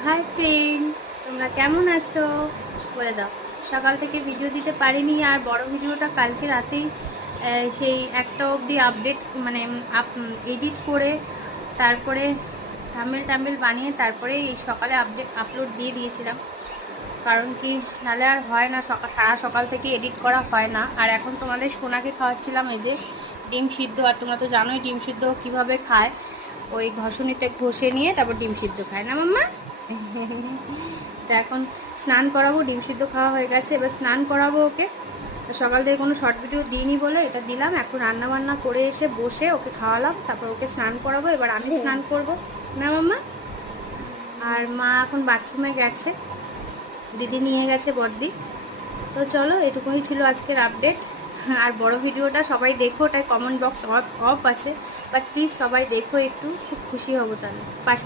Hi friend, তোমরা কেমন আছো বলে দাও। সকাল থেকে ভিডিও দিতে পারিনি, আর বড় ভিডিওটা কালকে রাতেই সেই একটা অবধি আপডেট মানে এডিট করে তারপরে থাম্বনেল বানিয়ে তারপরে এই সকালে আপলোড দিয়ে দিয়েছিলাম। কারণ কি, নাহলে আর হয় না, সারা সকাল থেকে এডিট করা হয় না। আর এখন তোমাদের সোনাকে খাওয়াচ্ছিলাম এই যে ডিম সিদ্ধ। আর তোমরা তো জানোই ডিম সিদ্ধ কীভাবে খায়, ওই ঘষণিতে ঘষে নিয়ে তারপর ডিম সিদ্ধ খায় না মাম্মা। তো এখন স্নান করাবো, ডিম সিদ্ধ খাওয়া হয়ে গেছে, এবার স্নান করাবো ওকে। তো সকাল থেকে কোনো শর্ট ভিডিও দিইনি বলে এটা দিলাম। এখন রান্না বান্না করে এসে বসে ওকে খাওয়ালাম, তারপর ওকে স্নান করাবো, এবার আমি স্নান করবো না মাম্মা। আর মা এখন বাথরুমে গেছে, দিদি নিয়ে গেছে বড়দি। তো চলো, এটুকুই ছিল আজকের আপডেট। আর বড় ভিডিওটা সবাই দেখো, ওটাই কমেন্ট বক্স অফ আছে, বাট প্লিজ সবাই দেখো, একটু খুব খুশি হবো তাহলে পাশে।